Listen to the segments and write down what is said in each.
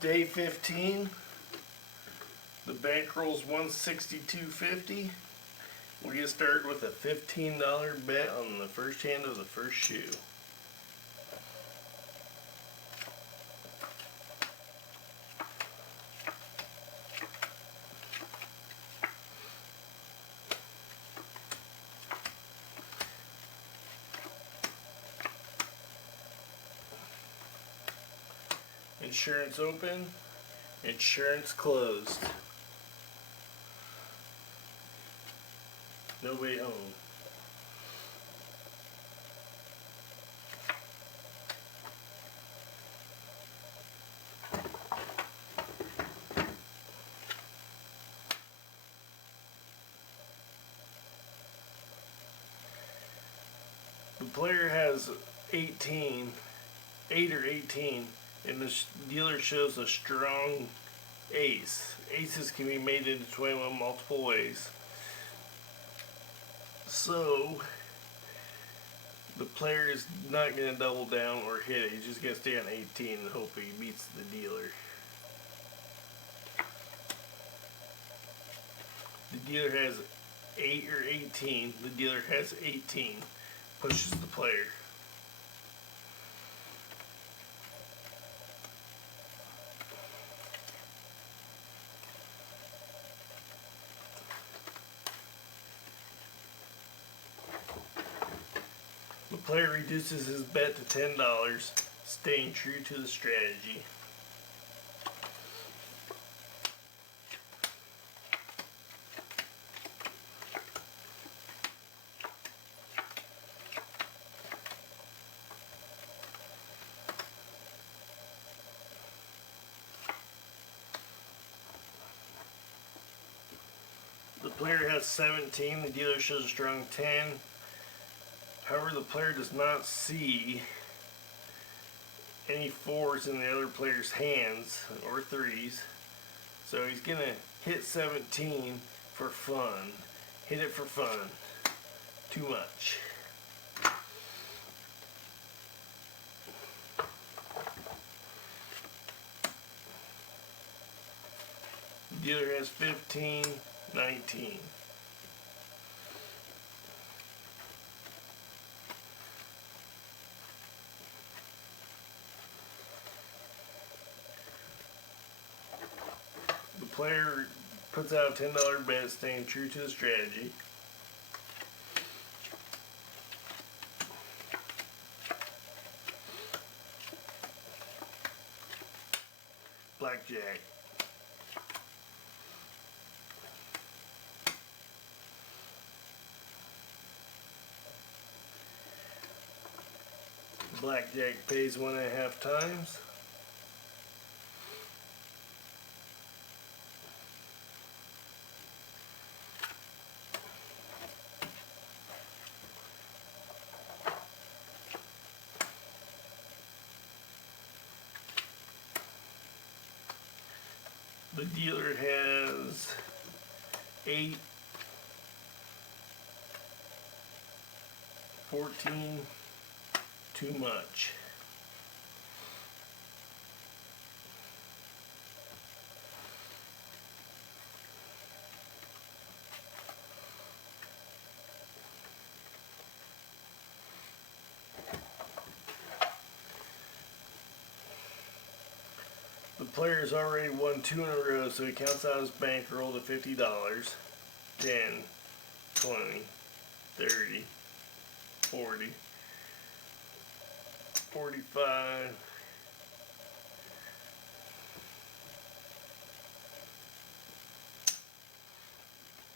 Day 15. The bankroll's $162.50. We'll get started with a $15 bet on the first hand of the first shoe. Insurance open, insurance closed. Nobody home. The player has 8 or 18, and the dealer shows a strong ace. Aces can be made into 21 multiple ways. So the player is not going to double down or hit it. He's just going to stay on 18 and hope he beats the dealer. The dealer has 8 or 18. The dealer has 18. Pushes the player. The player reduces his bet to $10, staying true to the strategy. The player has 17, the dealer shows a strong 10. However, the player does not see any 4s in the other player's hands, or 3s. So he's going to hit 17 for fun. Hit it for fun. Too much. The dealer has 15, 19. The player puts out a $10 bet, staying true to the strategy. Blackjack. Blackjack pays 1.5 times. The dealer has 8, 14, too much. The player has already won 2 in a row, so he counts out his bankroll to $50. 10, 20, 30, 40, 45,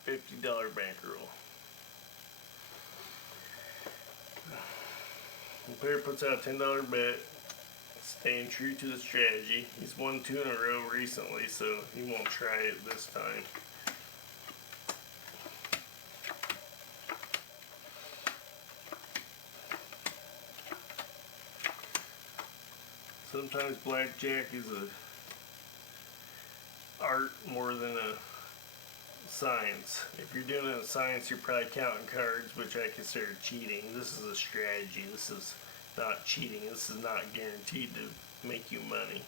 50 bankroll. The player puts out a $10 bet, staying true to the strategy. He's won 2 in a row recently, so he won't try it this time. Sometimes blackjack is a art more than a science. If you're doing it in science, you're probably counting cards, which I consider cheating. This is a strategy. This is not cheating. This is not guaranteed to make you money.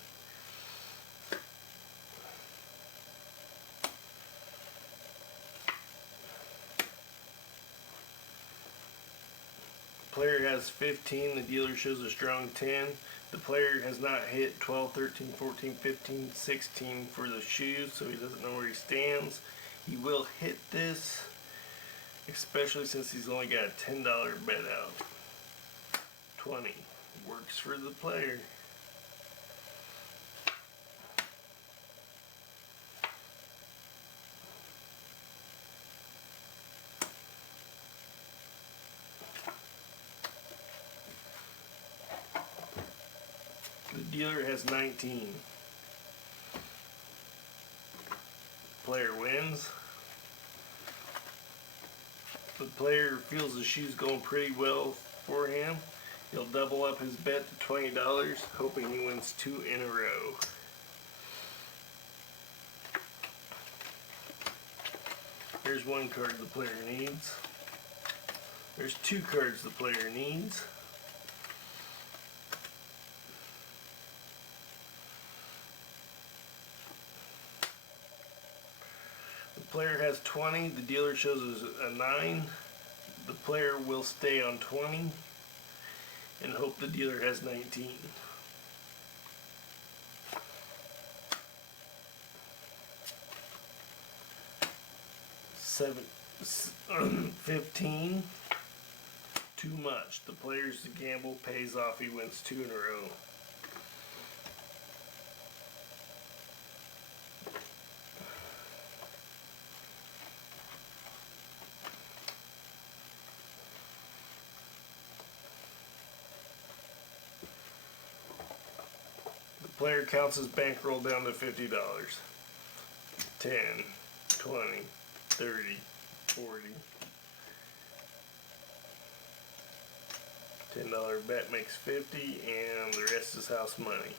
player has 15, the dealer shows a strong 10. The player has not hit 12, 13, 14, 15, 16 for the shoes, so he doesn't know where he stands. He will hit this, especially since he's only got a $10 bet out. 20 works for the player. The dealer has 19. Player wins. The player feels the shoe's going pretty well for him. He'll double up his bet to $20, hoping he wins 2 in a row. There's one card the player needs. There's 2 cards the player needs. The player has 20, the dealer shows a 9. The player will stay on 20 and hope the dealer has 19. 15. Too much. The player's gamble pays off. He wins 2 in a row. The player counts his bankroll down to $50. 10, 20, 30, 40. $10 bet makes 50, and the rest is house money.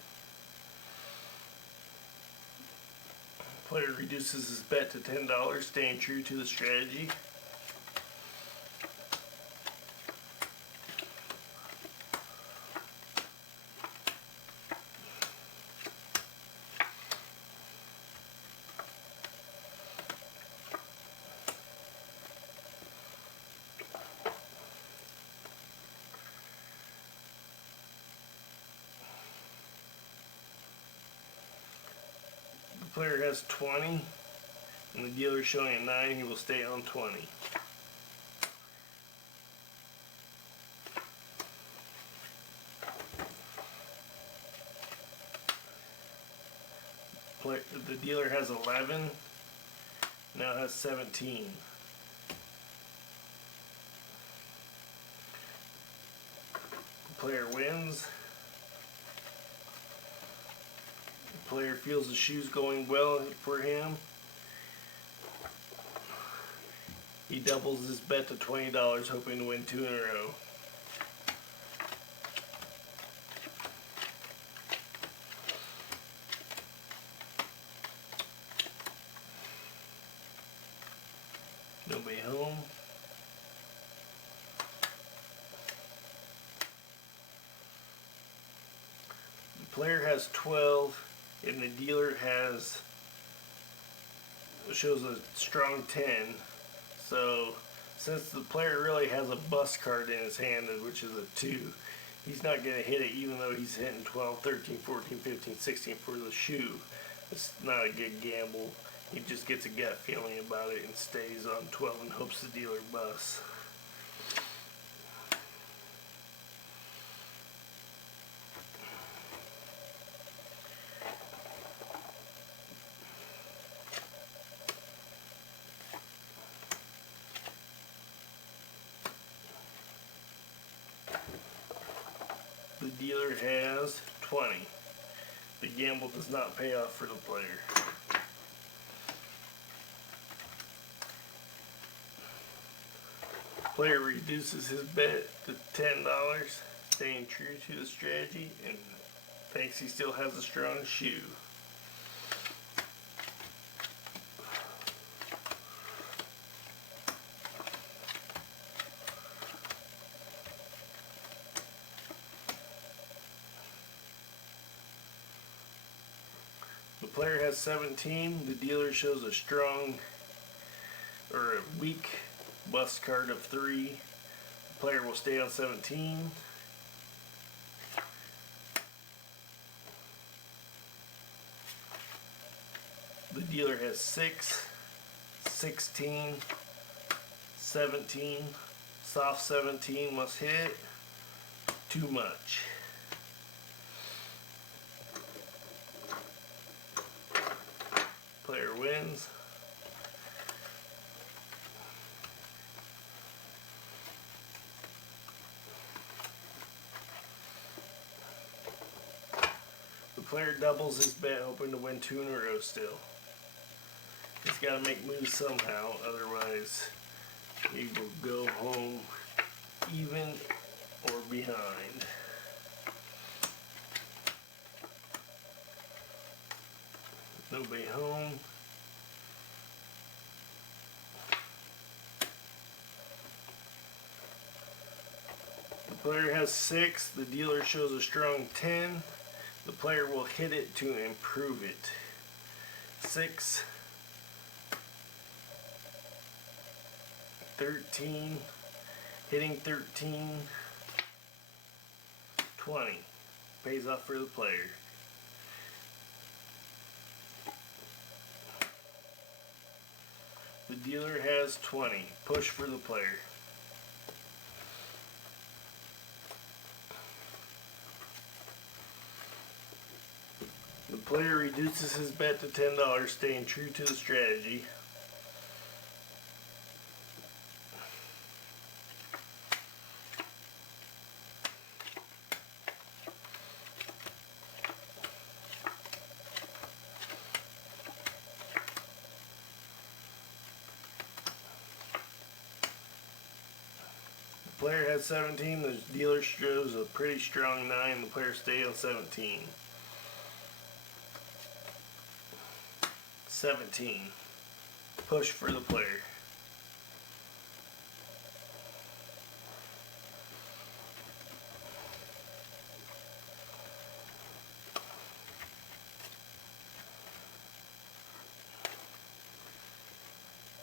Player reduces his bet to $10, staying true to the strategy. The player has 20, and the dealer is showing a 9. He will stay on 20. The dealer has 11, now has 17. The player wins. The player feels the shoe's going well for him. He doubles his bet to $20, hoping to win 2 in a row. Nobody home. The player has 12, and the dealer shows a strong 10. So since the player really has a bust card in his hand, which is a 2, he's not going to hit it even though he's hitting 12, 13, 14, 15, 16 for the shoe. It's not a good gamble. He just gets a gut feeling about it and stays on 12 and hopes the dealer busts. The dealer has 20. The gamble does not pay off for the player. Player reduces his bet to $10, staying true to the strategy, and thinks he still has a strong shoe. The player has 17. The dealer shows a strong or a weak bust card of 3. The The player will stay on 17. The dealer has 6, 16, 17. Soft 17 must hit. Too much. Player wins. The player doubles his bet, hoping to win 2 in a row still. He's got to make moves somehow, otherwise he will go home even or behind. Nobody home. The player has 6. The dealer shows a strong 10. The player will hit it to improve it. 6, 13, hitting 13, 20. Pays off for the player. The dealer has 20. Push for the player. The player reduces his bet to $10, staying true to the strategy. The player has 17. The dealer shows a pretty strong 9. The player stays on 17. 17. Push for the player.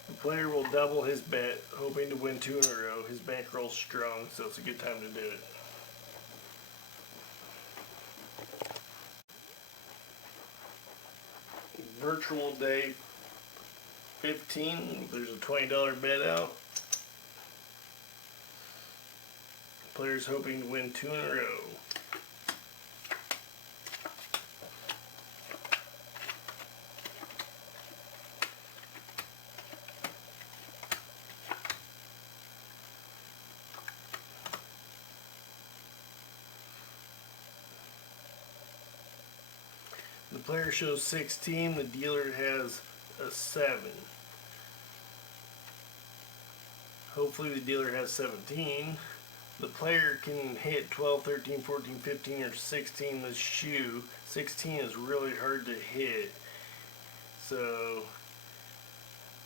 The player will double his bet, hoping to win 2 in a row. His bankroll's strong, so it's a good time to do it. Virtual day 15, there's a $20 bet out. Player's hoping to win 2 in a row. The player shows 16, the dealer has a 7. Hopefully the dealer has 17. The player can hit 12, 13, 14, 15, or 16 this shoe. 16 is really hard to hit. So,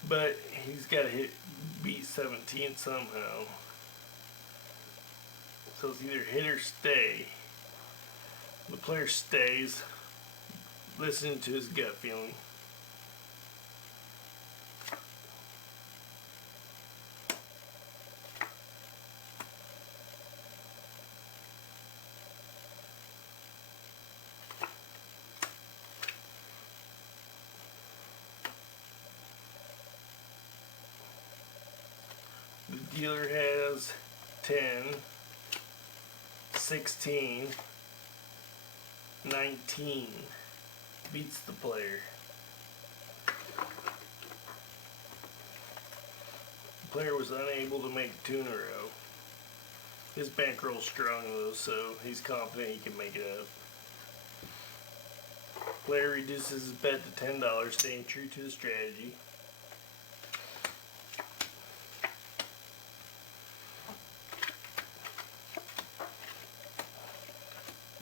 but he's got to beat 17 somehow. So it's either hit or stay. The player stays, listening to his gut feeling. The dealer has 10, 16, 19. Beats the player. The player was unable to make 2 in a row. His bankroll's strong though, so he's confident he can make it up. Player reduces his bet to $10, staying true to the strategy.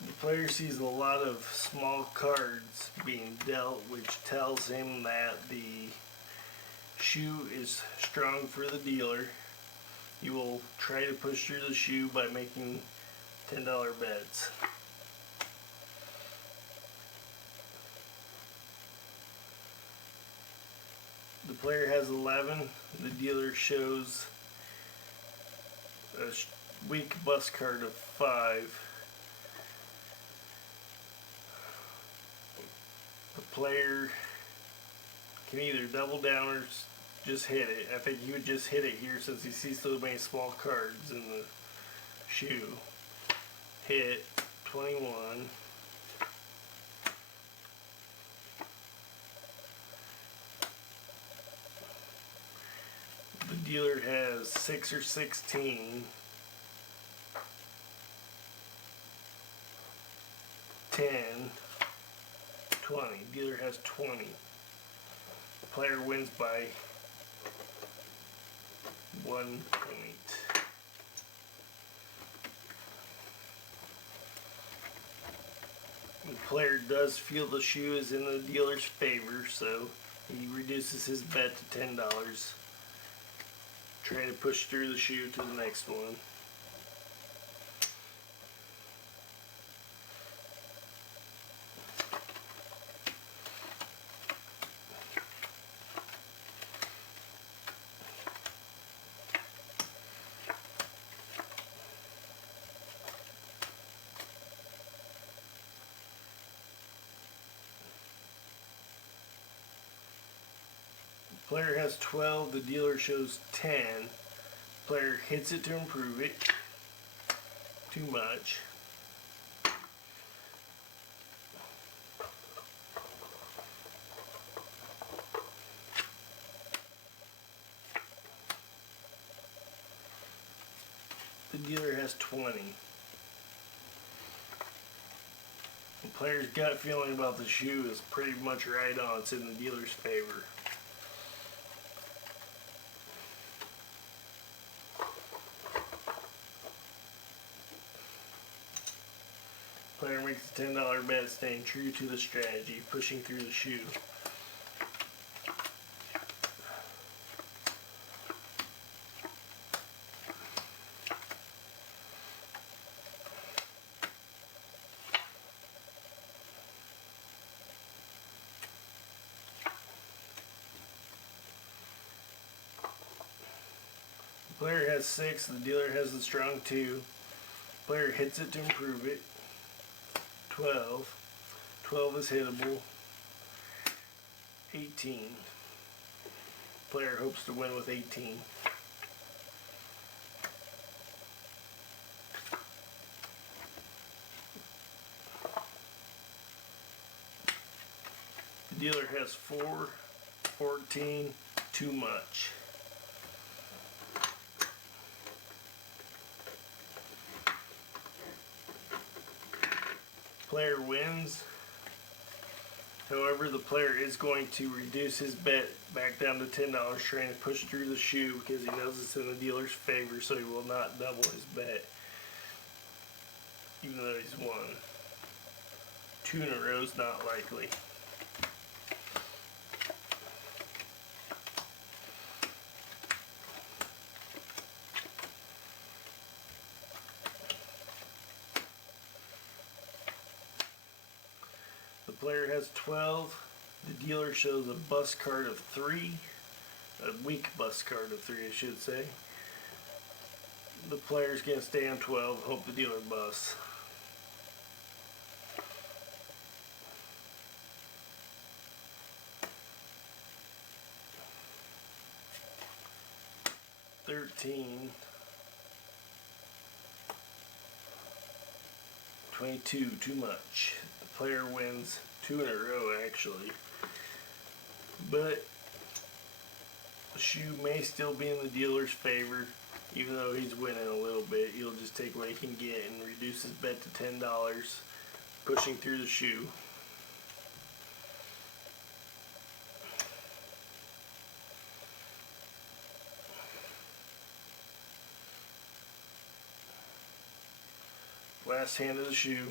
The player sees a lot of small cards being dealt, which tells him that the shoe is strong for the dealer. He will try to push through the shoe by making $10 bets. The player has 11. The dealer shows a weak bus card of 5. The player can either double down or just hit it. I think he would just hit it here since he sees so many small cards in the shoe. Hit 21. The dealer has 6 or 16. 10. 20. Dealer has 20. Player wins by 1 point. The player does feel the shoe is in the dealer's favor, so he reduces his bet to $10. Trying to push through the shoe to the next one. Player has 12, the dealer shows 10. Player hits it to improve it. Too much. The dealer has 20. The player's gut feeling about the shoe is pretty much right on. It's in the dealer's favor. Player makes a $10 bet, staying true to the strategy, pushing through the shoe. The player has 6, the dealer has the strong 2. Player hits it to improve it. 12. 12 is hittable. 18. Player hopes to win with 18. The dealer has 4. 14. Too much. Player wins. However, the player is going to reduce his bet back down to $10, trying to push through the shoe because he knows it's in the dealer's favor, so he will not double his bet, even though he's won. 2 in a row is not likely. The player has 12. The dealer shows a bust card of 3. A weak bust card of 3, I should say. The player's going to stay on 12, hope the dealer busts. $13. 22, too much. The player wins 2 in a row, actually. But the shoe may still be in the dealer's favor, even though he's winning a little bit. He'll just take what he can get and reduce his bet to $10, pushing through the shoe. Last hand of the shoe.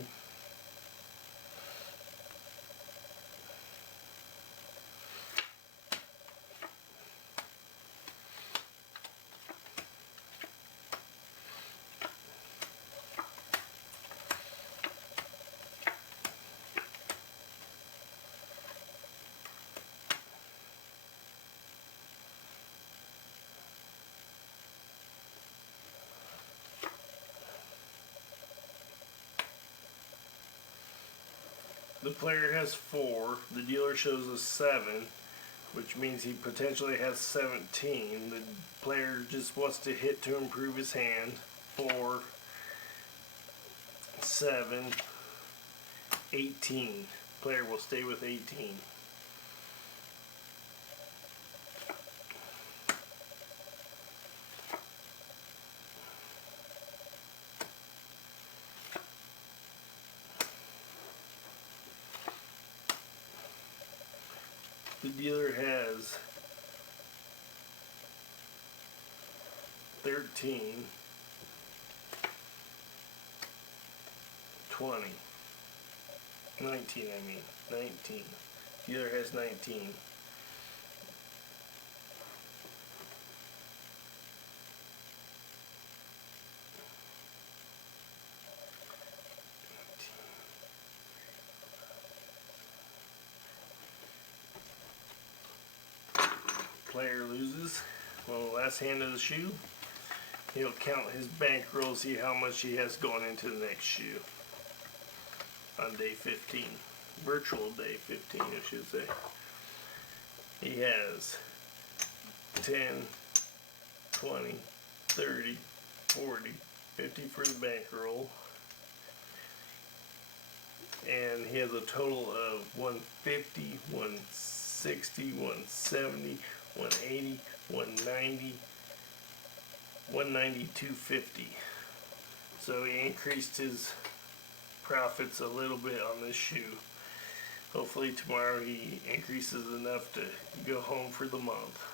the player has 4, the dealer shows a 7, which means he potentially has 17. The player just wants to hit to improve his hand. 4, 7, 18. Player will stay with 18. The dealer has 13, 20, 19 I mean, 19. Dealer has 19. Player loses. Well, the last hand of the shoe, he'll count his bankroll, see how much he has going into the next shoe on day 15. Virtual day 15, I should say. He has 10, 20, 30, 40, 50 for the bankroll. And he has a total of 150, 160, 170, 180, 190, 190, 250. So he increased his profits a little bit on this shoe. Hopefully tomorrow he increases enough to go home for the month.